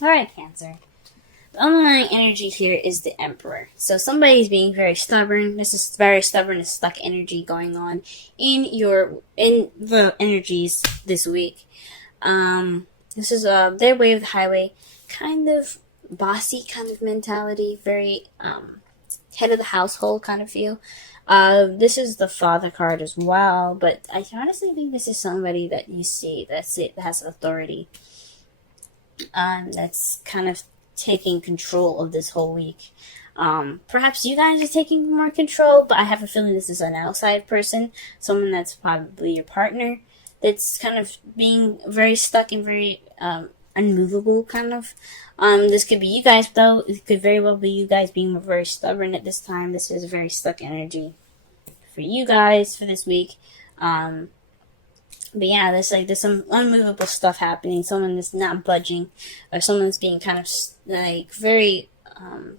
Alright, Cancer. The underlying energy here is the Emperor. So somebody's being very stubborn. This is very stubborn and stuck energy going on in the energies this week. This is their way of the highway, kind of bossy kind of mentality, very head of the household kind of feel. This is the Father card as well, but I honestly think this is somebody that you see that has authority. That's kind of taking control of this whole week. Perhaps you guys are taking more control, but I have a feeling this is an outside person, someone that's probably your partner, that's kind of being very stuck and very unmovable, kind of. This could be you guys, though. It could very well be you guys being very stubborn at this time. This is a very stuck energy for you guys for this week. But yeah, there's some unmovable stuff happening. Someone that's not budging, or someone that's being kind of like very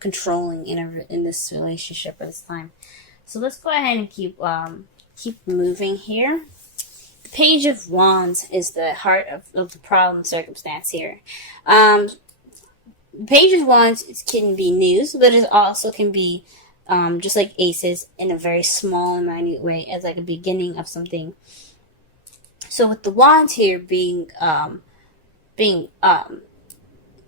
controlling in this relationship at this time. So let's go ahead and keep moving here. The Page of Wands is the heart of the problem circumstance here. The Page of Wands can be news, but it also can be just like aces in a very small and minute way, as like a beginning of something. So with the wands here being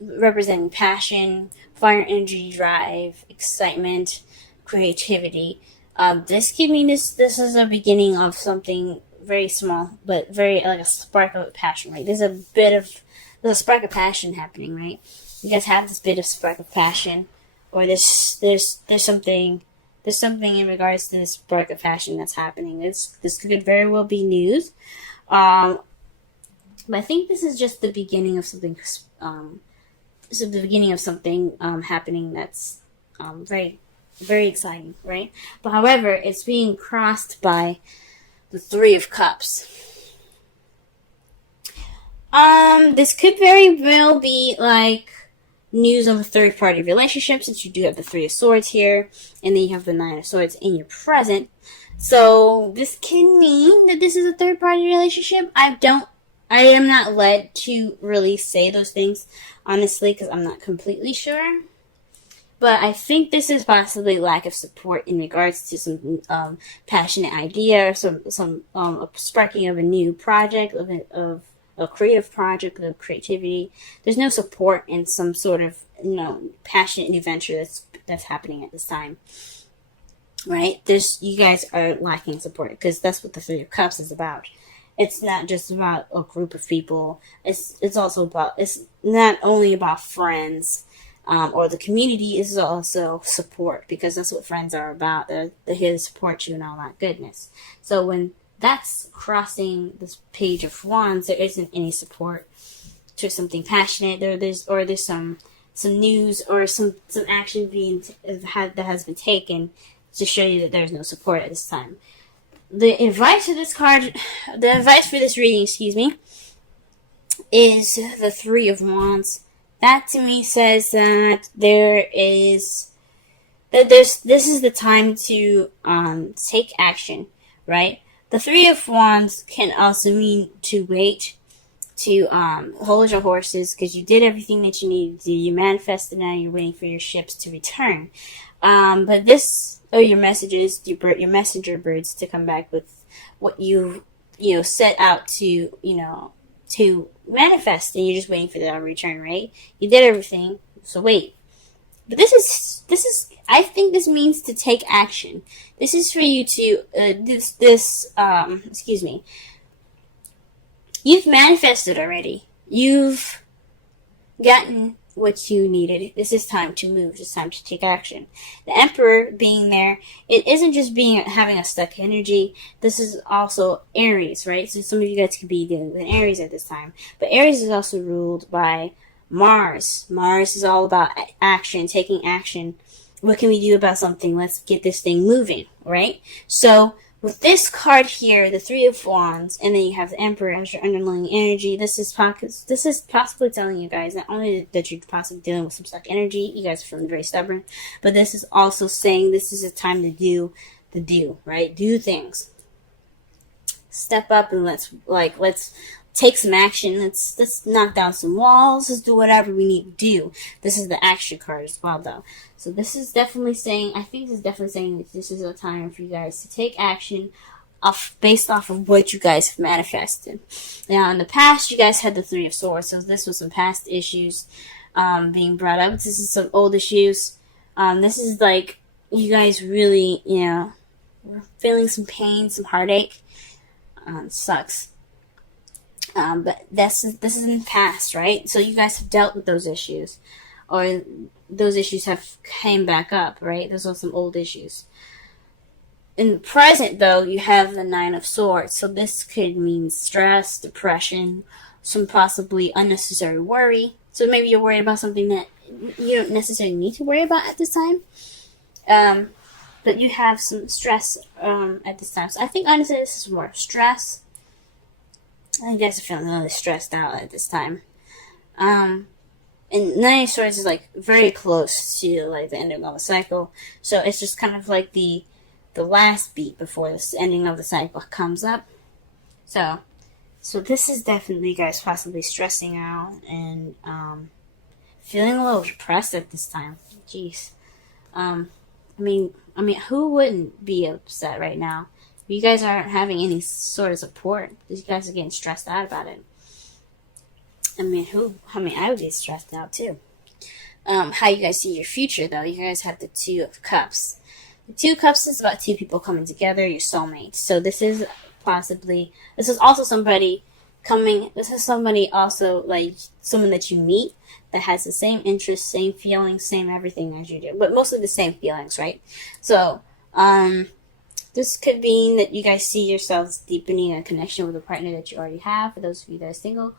representing passion, fire, energy, drive, excitement, creativity, this could mean this is a beginning of something very small, but very like a spark of passion, right? There's a spark of passion happening, right? You guys have this bit of spark of passion, or there's something in regards to this spark of passion that's happening. This could very well be news. But I think this is just the beginning of something. This is the beginning of something happening that's very, very exciting, right? But however, it's being crossed by the Three of Cups. This could very well be like news of a third-party relationship, since you do have the Three of Swords here, and then you have the Nine of Swords in your present. So this can mean that this is a third-party relationship. I am not led to really say those things, honestly, because I'm not completely sure. But I think this is possibly lack of support in regards to some passionate idea, or some sparking of a new project, of a creative project, of creativity. There's no support in some sort of passionate new venture that's happening at this time. Right? You guys are lacking support, because that's what the Three of Cups is about. It's not just about a group of people. It's not only about friends or the community. It's also support, because that's what friends are about. They're here to support you and all that goodness. So when that's crossing this Page of Wands, there isn't any support to something passionate. There's some news or some action that has been taken to show you that there's no support at this time. The advice for this reading, is the Three of Wands. That to me says that this is the time to take action, right? The Three of Wands can also mean to wait, to hold your horses, because you did everything that you needed to do. You manifested, now you're waiting for your ships to return. But your messages, your messenger birds to come back with what you set out to manifest, and you're just waiting for that return, right? You did everything, so wait. But this is I think this means to take action. This is for you to you've manifested already. You've gotten what you needed. This is time to move. It's time to take action. The Emperor being there, it isn't just having a stuck energy. This is also Aries, right? So some of you guys could be dealing with Aries at this time. But Aries is also ruled by Mars. Mars is all about action, taking action. What can we do about something? Let's get this thing moving, right? So with this card here, the Three of Wands, and then you have the Emperor as your underlying energy, this is possibly telling you guys not only that you're possibly dealing with some stuck energy, you guys are feeling very stubborn, but this is also saying this is a time to do right? Do things. Step up and let's take some action. Let's knock down some walls. Let's do whatever we need to do. This is the action card as well, though. So this is definitely saying, I think this is definitely saying that this is a time for you guys to take action based off of what you guys have manifested. Now, in the past, you guys had the Three of Swords, so this was some past issues being brought up. This is some old issues. This is like you guys really, feeling some pain, some heartache. Sucks. But this is in the past, right? So you guys have dealt with those issues, or those issues have came back up, right? Those are some old issues. In the present, though, you have the Nine of Swords. So this could mean stress, depression, some possibly unnecessary worry. So maybe you're worried about something that you don't necessarily need to worry about at this time. But you have some stress at this time. So I think, honestly, this is more stress. I think you guys are feeling really stressed out at this time. And Nine of Swords is, like, very close to, like, the ending of a cycle. So it's just kind of like the last beat before the ending of the cycle comes up. So this is definitely you guys possibly stressing out and feeling a little depressed at this time. Jeez. I mean, who wouldn't be upset right now? You guys aren't having any sort of support. You guys are getting stressed out about it. I would get stressed out too. How you guys see your future, though? You guys have the Two of Cups. The Two of Cups is about two people coming together, your soulmates. So this is also somebody also, like, someone that you meet that has the same interests, same feelings, same everything as you do. But mostly the same feelings, right? So, this could mean that you guys see yourselves deepening a connection with a partner that you already have. For those of you that are single,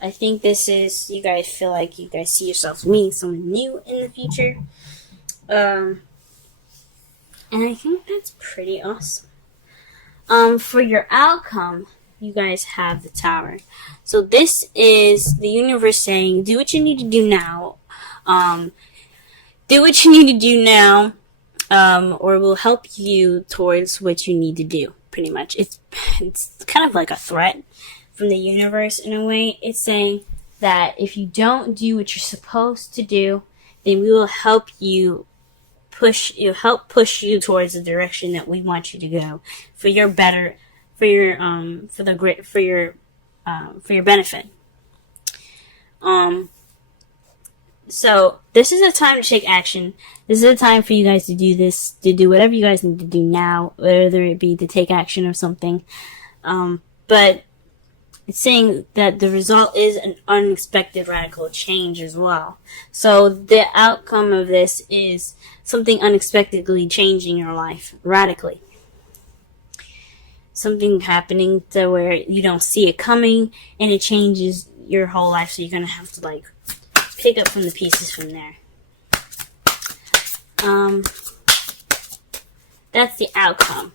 I think this is, you guys feel like you guys see yourselves meeting someone new in the future. And I think that's pretty awesome. For your outcome, you guys have the Tower. So this is the universe saying, do what you need to do now. Do what you need to do now, or we'll help you towards what you need to do, pretty much. It's kind of like a threat from the universe in a way. It's saying that if you don't do what you're supposed to do, then we will help you push you towards the direction that we want you to go for your benefit. So this is a time to take action. This is a time for you guys to do this, to do whatever you guys need to do now, whether it be to take action or something. But it's saying that the result is an unexpected radical change as well. So the outcome of this is something unexpectedly changing your life radically. Something happening to where you don't see it coming, and it changes your whole life. So you're going to have to, like, pick up from the pieces from there. That's the outcome.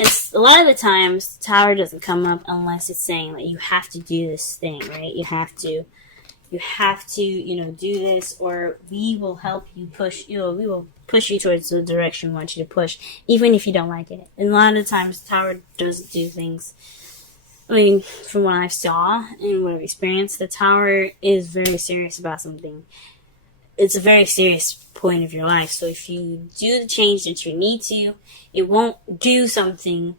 It's a lot of the times the Tower doesn't come up unless it's saying that you have to do this thing, right? You have to, do this, or we will help you push, we will push you towards the direction we want you to push, even if you don't like it. And a lot of the times the Tower doesn't do things. I mean, from what I saw and what I've experienced, the Tower is very serious about something. It's a very serious point of your life. So if you do the change that you need to, it won't do something.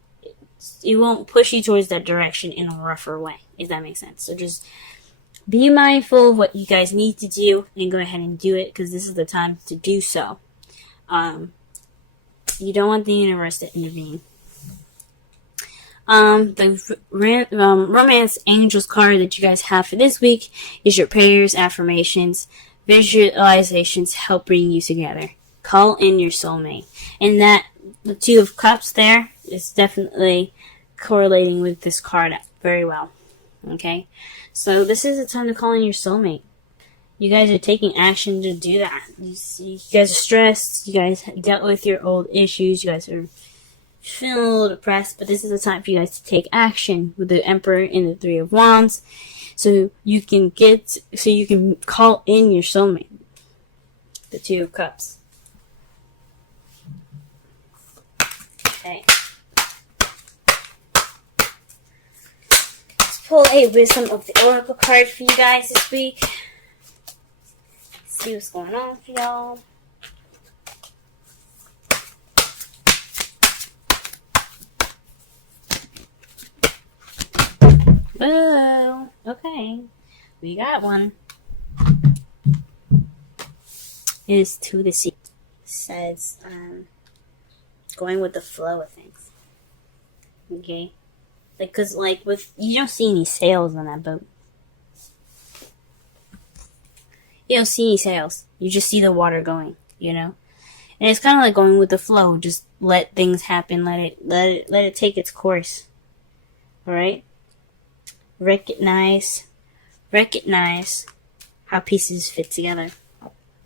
It won't push you towards that direction in a rougher way, if that makes sense. So just be mindful of what you guys need to do and go ahead and do it, because this is the time to do so. You don't want the universe to intervene. The romance angels card that you guys have for this week is your prayers, affirmations, visualizations help bring you together. Call in your soulmate. And that, the Two of Cups there is definitely correlating with this card very well. Okay? So this is the time to call in your soulmate. You guys are taking action to do that. You guys are stressed. You guys dealt with your old issues. You guys are feeling a little depressed, but this is the time for you guys to take action with the Emperor and the Three of Wands, so you can call in your soulmate. The Two of Cups. Okay. pull a wisdom of the oracle card for you guys this week. See what's going on for y'all. Oh, okay. We got one. It is to the sea. Says, going with the flow of things. Okay? Like, cause like with, you don't see any sails on that boat. You don't see any sails. You just see the water going, you know? And it's kind of like going with the flow. Just let things happen. Let it take its course. Alright? Recognize how pieces fit together.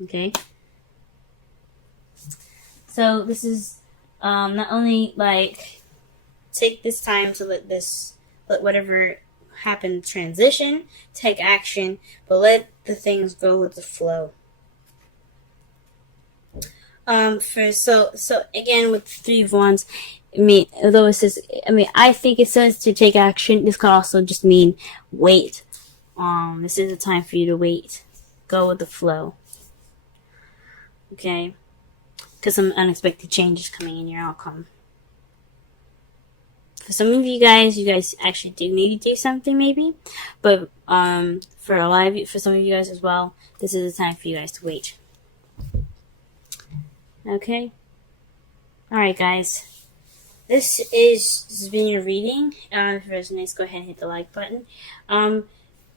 Okay? So this is not only like take this time to let whatever happened transition, take action, but let the things go with the flow. So again with the Three of Wands, although it says, I think it says to take action. This could also just mean wait. This is a time for you to wait. Go with the flow. Okay? Because some unexpected changes coming in your outcome. For some of you guys actually do need to do something maybe. But for a lot of you, for some of you guys as well, this is a time for you guys to wait. Okay? Alright guys. This has been your reading. If it resonates, go ahead and hit the like button.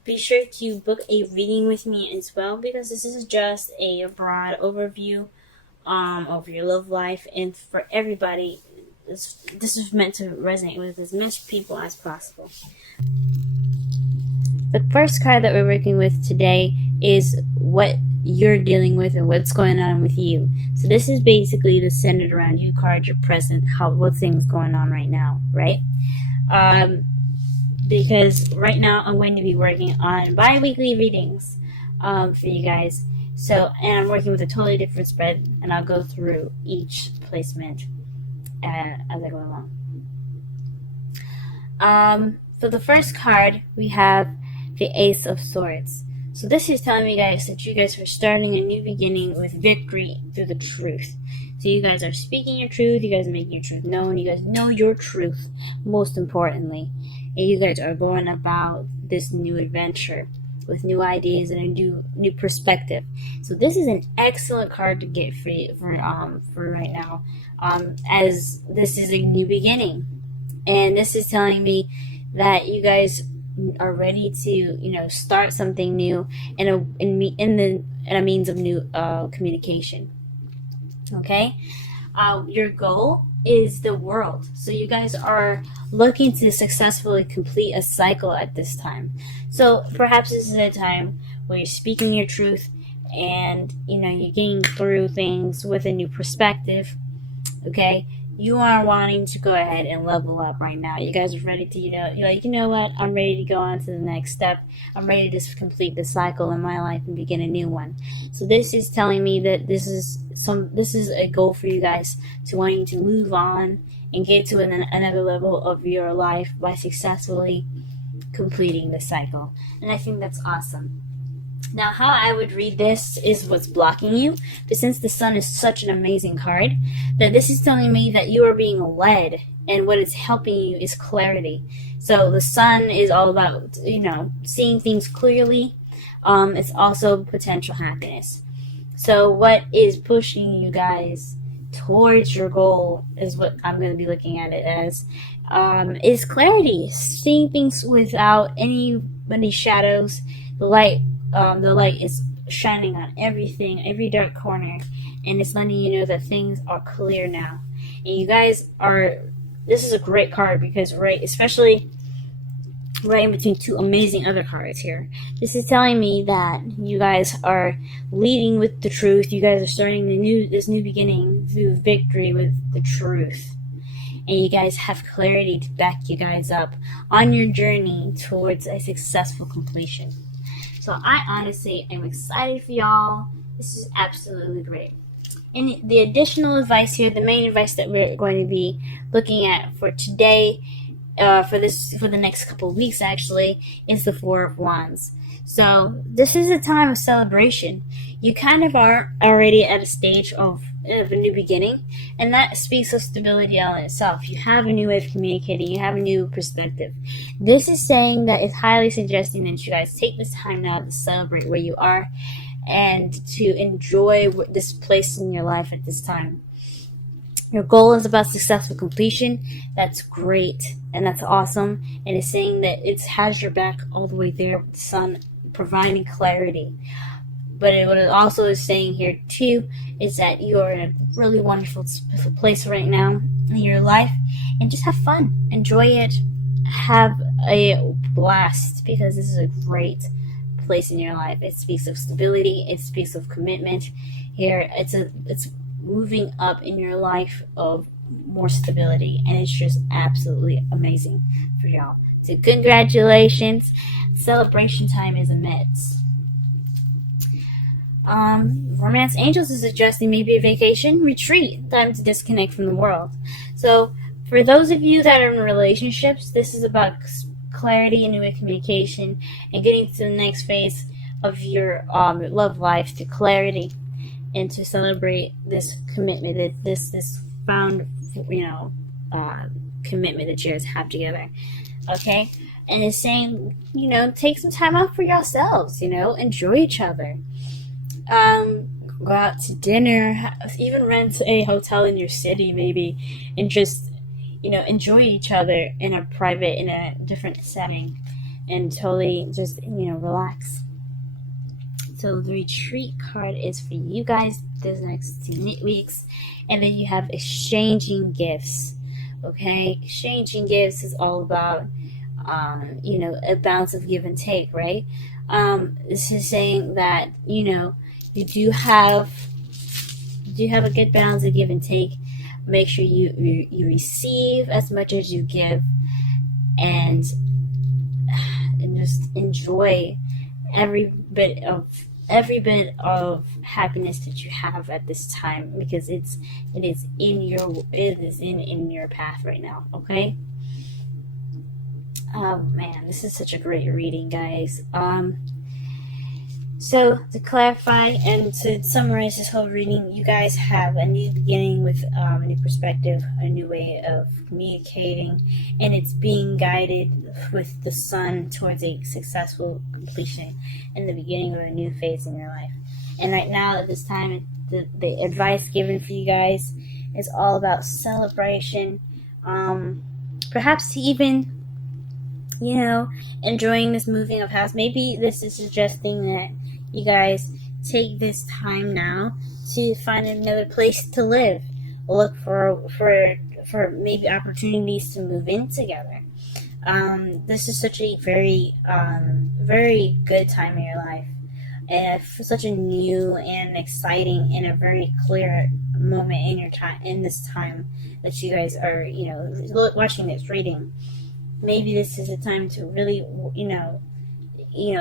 Be sure to book a reading with me as well, because this is just a broad overview of your love life, and for everybody, this is meant to resonate with as much people as possible. The first card that we're working with today is what you're dealing with and what's going on with you. So this is basically the centered around you card, your present, what things going on right now, right? Because right now I'm going to be working on bi-weekly readings for you guys. So, and I'm working with a totally different spread, and I'll go through each placement as I go along. For the first card, we have the Ace of Swords. So this is telling me, guys, that you guys are starting a new beginning with victory through the truth. So you guys are speaking your truth, you guys are making your truth known, you guys know your truth, most importantly. And you guys are going about this new adventure with new ideas and a new perspective. So this is an excellent card to get for right now, as this is a new beginning. And this is telling me that you guys are ready to, start something new in a means of new communication. Okay, your goal is the world. So you guys are looking to successfully complete a cycle at this time. So perhaps this is a time where you're speaking your truth, and you're getting through things with a new perspective. Okay, you are wanting to go ahead and level up right now. You guys are ready to, you're like, you know what? I'm ready to go on to the next step. I'm ready to complete the cycle in my life and begin a new one. So this is telling me that this is a goal for you guys to wanting to move on and get to another level of your life by successfully completing the cycle. And I think that's awesome. Now, how I would read this is what's blocking you. But since the Sun is such an amazing card, that this is telling me that you are being led, and what is helping you is clarity. So the Sun is all about, seeing things clearly. It's also potential happiness. So what is pushing you guys towards your goal is what I'm going to be looking at it as, is clarity. Seeing things without any shadows. The light is shining on everything, every dark corner, and it's letting you know that things are clear now. And you guys this is a great card because especially right in between two amazing other cards here. This is telling me that you guys are leading with the truth. You guys are starting this new beginning through victory with the truth. And you guys have clarity to back you guys up on your journey towards a successful completion. So I honestly am excited for y'all. This is absolutely great. And the additional advice here, the main advice that we're going to be looking at for today, for the next couple of weeks actually is the Four of Wands. So this is a time of celebration. You kind of are already at a stage of a new beginning, and that speaks of stability all in itself. You have a new way of communicating. You have a new perspective. This is saying that it's highly suggesting that you guys take this time now to celebrate where you are and to enjoy this place in your life at this time. Your goal is about successful completion. That's great, and that's awesome. And it's saying that it has your back all the way there with the sun providing clarity. But what it also is saying here too is that you are in a really wonderful place right now in your life, and just have fun, enjoy it, have a blast, because this is a great place in your life. It speaks of stability. It speaks of commitment. Here, it's moving up in your life of more stability, and it's just absolutely amazing for y'all. So congratulations. Celebration time is amidst. Romance Angels is suggesting maybe a vacation, retreat, time to disconnect from the world. So for those of you that are in relationships, this is about clarity and new communication and getting to the next phase of your love life, to clarity, and to celebrate this commitment, this found, commitment that you guys have together. Okay? And it's saying, take some time out for yourselves, enjoy each other. Go out to dinner, even rent a hotel in your city maybe, and just, enjoy each other in a different setting, and totally just, relax. So the retreat card is for you guys this next 8 weeks. And then you have exchanging gifts. Okay? Exchanging gifts is all about, a balance of give and take, right? This is saying that, you do have a good balance of give and take. Make sure you receive as much as you give, and just enjoy every bit of happiness that you have at this time, because it is in your path right now. Okay. Oh man, this is such a great reading, guys. So to clarify and to summarize this whole reading, you guys have a new beginning with a new perspective, a new way of communicating, and it's being guided with the sun towards a successful completion and the beginning of a new phase in your life. And right now, at this time, the advice given for you guys is all about celebration, perhaps even, enjoying this moving of house. Maybe this is suggesting that you guys take this time now to find another place to live. Look for maybe opportunities to move in together. This is such a very, very good time in your life, and such a new and exciting and a very clear moment in your time, in this time that you guys are, watching this reading. Maybe this is a time to really,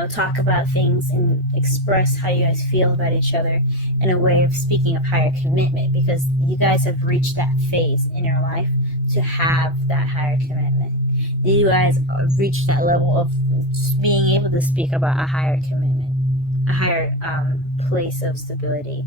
talk about things and express how you guys feel about each other in a way of speaking of higher commitment, because you guys have reached that phase in your life to have that higher commitment. You guys have reached that level of being able to speak about a higher commitment, a higher place of stability.